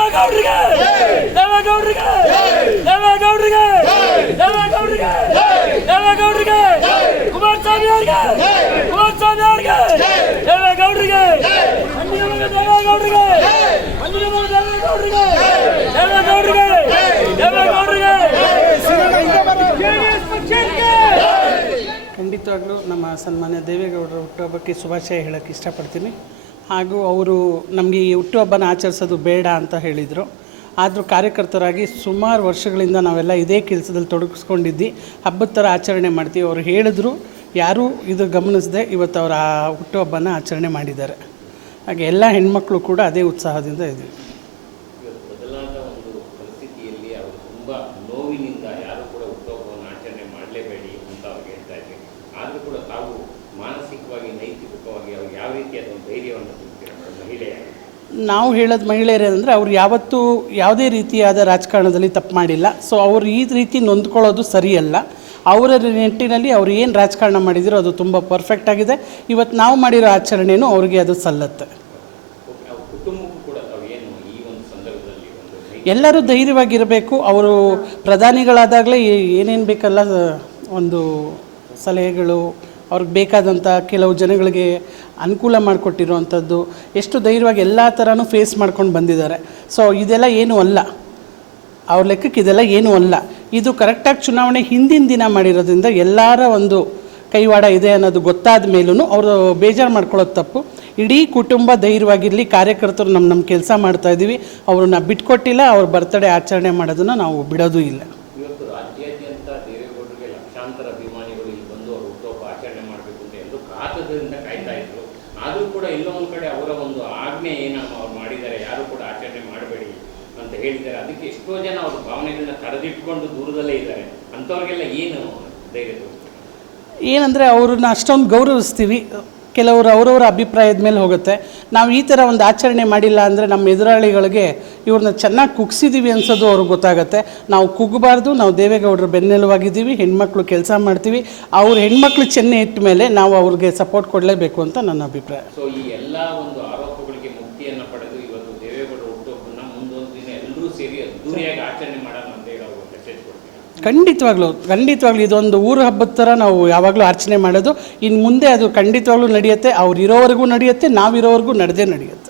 ದೇವೇಗೌಡರಿಗೆ ದೇವೇಗೌಡರಿಗೆ ದೇವೇಗೌಡರಿಗೆ ದೇವೇಗೌಡರಿಗೆ ದೇವೇಗೌಡರಿಗೆ ಕುಮಾರಸ್ವಾಮಿ ಅವರಿಗೆ ಕುಮಾರಸ್ವಾಮಿ ಅವರಿಗೆ ದೇವೇಗೌಡರಿಗೆ ಮಗ ದೇವೇಗೌಡರಿಗೆ ಮಗ ದೇವೇಗೌಡರಿಗೆ ದೇವೇಗೌಡರಿಗೆ ದೇವೇಗೌಡರಿಗೆ ಖಂಡಿತವಾಗ್ಲೂ ನಮ್ಮ ಸನ್ಮಾನ್ಯ ದೇವೇಗೌಡರ ಹುಟ್ಟುಹಬ್ಬಕ್ಕೆ ಶುಭಾಶಯ ಹೇಳಕ್ಕೆ ಇಷ್ಟಪಡ್ತೀನಿ ಹಾಗೂ ಅವರು ನಮಗೆ ಈ ಹುಟ್ಟುಹಬ್ಬನ ಆಚರಿಸೋದು ಬೇಡ ಅಂತ ಹೇಳಿದರು. ಆದರೂ ಕಾರ್ಯಕರ್ತರಾಗಿ ಸುಮಾರು ವರ್ಷಗಳಿಂದ ನಾವೆಲ್ಲ ಇದೇ ಕೆಲಸದಲ್ಲಿ ತೊಡಗಿಸ್ಕೊಂಡಿದ್ದು ಹಬ್ಬದ ಥರ ಆಚರಣೆ ಮಾಡ್ತೀವಿ. ಅವರು ಹೇಳಿದ್ರು, ಯಾರೂ ಇದು ಗಮನಿಸದೆ, ಇವತ್ತು ಅವರ ಆ ಹುಟ್ಟುಹಬ್ಬನ ಆಚರಣೆ ಮಾಡಿದ್ದಾರೆ. ಹಾಗೆ ಎಲ್ಲ ಹೆಣ್ಮಕ್ಳು ಕೂಡ ಅದೇ ಉತ್ಸಾಹದಿಂದ ಇದ್ದೀವಿ ಮಾನಸಿಕವಾಗಿ, ನೈತಿಕವಾಗಿ ಯಾವ ರೀತಿಯಾದ ಧೈರ್ಯವನ್ನು ನಾವು ಹೇಳೋದು ಮಹಿಳೆಯರೇನೆಂದರೆ ಅವ್ರು ಯಾವತ್ತೂ ಯಾವುದೇ ರೀತಿಯಾದ ರಾಜಕಾರಣದಲ್ಲಿ ತಪ್ಪು ಮಾಡಿಲ್ಲ. ಸೊ ಅವರು ಈ ರೀತಿ ನೊಂದ್ಕೊಳ್ಳೋದು ಸರಿಯಲ್ಲ. ಅವರ ನಿಟ್ಟಿನಲ್ಲಿ ಅವ್ರು ಏನು ರಾಜಕಾರಣ ಮಾಡಿದಿರೋ ಅದು ತುಂಬ ಪರ್ಫೆಕ್ಟ್ ಆಗಿದೆ. ಇವತ್ತು ನಾವು ಮಾಡಿರೋ ಆಚರಣೆಯೂ ಅವ್ರಿಗೆ ಅದು ಸಲ್ಲತ್ತೆ. ಎಲ್ಲರೂ ಧೈರ್ಯವಾಗಿರಬೇಕು. ಅವರು ಪ್ರಧಾನಿಗಳಾದಾಗಲೇ ಏನೇನು ಬೇಕಲ್ಲ, ಒಂದು ಸಲಹೆಗಳು ಅವ್ರಿಗೆ ಬೇಕಾದಂಥ ಕೆಲವು ಜನಗಳಿಗೆ ಅನುಕೂಲ ಮಾಡಿಕೊಟ್ಟಿರುವಂಥದ್ದು, ಎಷ್ಟು ಧೈರ್ಯವಾಗಿ ಎಲ್ಲ ಥರನೂ ಫೇಸ್ ಮಾಡ್ಕೊಂಡು ಬಂದಿದ್ದಾರೆ. ಸೊ ಇದೆಲ್ಲ ಏನೂ ಅಲ್ಲ. ಅವ್ರ ಲೆಕ್ಕಕ್ಕೆ ಇದೆಲ್ಲ ಏನೂ ಅಲ್ಲ. ಇದು ಕರೆಕ್ಟಾಗಿ ಚುನಾವಣೆ ಹಿಂದಿನ ದಿನ ಮಾಡಿರೋದ್ರಿಂದ ಎಲ್ಲರ ಒಂದು ಕೈವಾಡ ಇದೆ ಅನ್ನೋದು ಗೊತ್ತಾದ ಮೇಲೂ ಅವರು ಬೇಜಾರು ಮಾಡ್ಕೊಳ್ಳೋದು ತಪ್ಪು. ಇಡೀ ಕುಟುಂಬ ಧೈರ್ಯವಾಗಿರಲಿ, ಕಾರ್ಯಕರ್ತರು ನಮ್ಮ ನಮ್ಮ ಕೆಲಸ ಮಾಡ್ತಾ ಇದ್ದೀವಿ ಅವ್ರನ್ನ ಬಿಟ್ಕೊಟ್ಟಿಲ್ಲ, ಅವ್ರ ಬರ್ತಡೇ ಆಚರಣೆ ಮಾಡೋದನ್ನು ನಾವು ಬಿಡೋದೂ ಇಲ್ಲ. ರಾಜ್ಯಾದ್ಯಂತ ದೇವೇಗೌಡರಿಗೆ ಲಕ್ಷಾಂತರ ಅಭಿಮಾನಿಗಳು ಇಲ್ಲಿ ಬಂದು ಅವರು ಹುಟ್ಟುಹಬ್ಬ ಆಚರಣೆ ಮಾಡಬೇಕು ಅಂತ ಎಲ್ಲರೂ ಕಾತದಿಂದ ಕಾಯ್ತಾ ಇದ್ರು. ಆದರೂ ಕೂಡ ಎಲ್ಲೋ ಒಂದು ಕಡೆ ಅವರ ಒಂದು ಆಜ್ಞೆ ಏನಮ್ಮ ಅವ್ರು ಮಾಡಿದ್ದಾರೆ, ಯಾರು ಕೂಡ ಆಚರಣೆ ಮಾಡಬೇಡಿ ಅಂತ ಹೇಳಿದ್ದಾರೆ. ಅದಕ್ಕೆ ಎಷ್ಟೋ ಜನ ಅವ್ರ ಭಾವನೆಗಳನ್ನ ಕರೆದಿಟ್ಕೊಂಡು ದೂರದಲ್ಲೇ ಇದ್ದಾರೆ. ಅಂಥವ್ರಿಗೆಲ್ಲ ಏನು ಧೈರ್ಯ ಏನಂದರೆ ಅವ್ರನ್ನ ಅಷ್ಟೊಂದು ಗೌರವಿಸ್ತೀವಿ. ಕೆಲವರು ಅವರವರ ಅಭಿಪ್ರಾಯದ ಮೇಲೆ ಹೋಗುತ್ತೆ. ನಾವು ಈ ಥರ ಒಂದು ಆಚರಣೆ ಮಾಡಿಲ್ಲ ಅಂದರೆ ನಮ್ಮ ಎದುರಾಳಿಗಳಿಗೆ ಇವ್ರನ್ನ ಚೆನ್ನಾಗಿ ಕುಗ್ಸಿದ್ದೀವಿ ಅನ್ಸೋದು ಅವ್ರಿಗೆ ಗೊತ್ತಾಗುತ್ತೆ. ನಾವು ಕುಗ್ಗಬಾರ್ದು ನಾವು ದೇವೇಗೌಡರ ಬೆನ್ನೆಲುವಾಗಿದ್ದೀವಿ, ಹೆಣ್ಮಕ್ಳು ಕೆಲಸ ಮಾಡ್ತೀವಿ. ಅವ್ರ ಹೆಣ್ಮಕ್ಳು ಚೆನ್ನೆ ಇಟ್ಟ ಮೇಲೆ ನಾವು ಅವ್ರಿಗೆ ಸಪೋರ್ಟ್ ಕೊಡಲೇಬೇಕು ಅಂತ ನನ್ನ ಅಭಿಪ್ರಾಯ. ಸೊ ಈ ಎಲ್ಲ ಒಂದು ಆರೋಪಗಳಿಗೆ ಮುಕ್ತಿಯನ್ನು ಪಡೆದು ಇವತ್ತು ದೇವೇಗೌಡರ ಮುಂದೊಂದು ದಿನ ಎಲ್ಲರೂ ಆಚರಣೆ ಮಾಡೋಣ ಅಂತ ಹೇಳಿ ಅವ್ರಿಗೆ ಮೆಸೇಜ್ ಕೊಡ್ತೀರಾ ಖಂಡಿತವಾಗ್ಲೂ ಖಂಡಿತವಾಗ್ಲೂ ಇದೊಂದು ಊರು ಹಬ್ಬದ ಥರ ನಾವು ಯಾವಾಗಲೂ ಅರ್ಚನೆ ಮಾಡೋದು. ಇನ್ನು ಮುಂದೆ ಅದು ಖಂಡಿತವಾಗ್ಲೂ ನಡೆಯುತ್ತೆ. ಅವ್ರು ಇರೋವರೆಗೂ ನಡೆಯುತ್ತೆ, ನಾವಿರೋವರೆಗೂ ನಡೆದೇ ನಡೆಯುತ್ತೆ.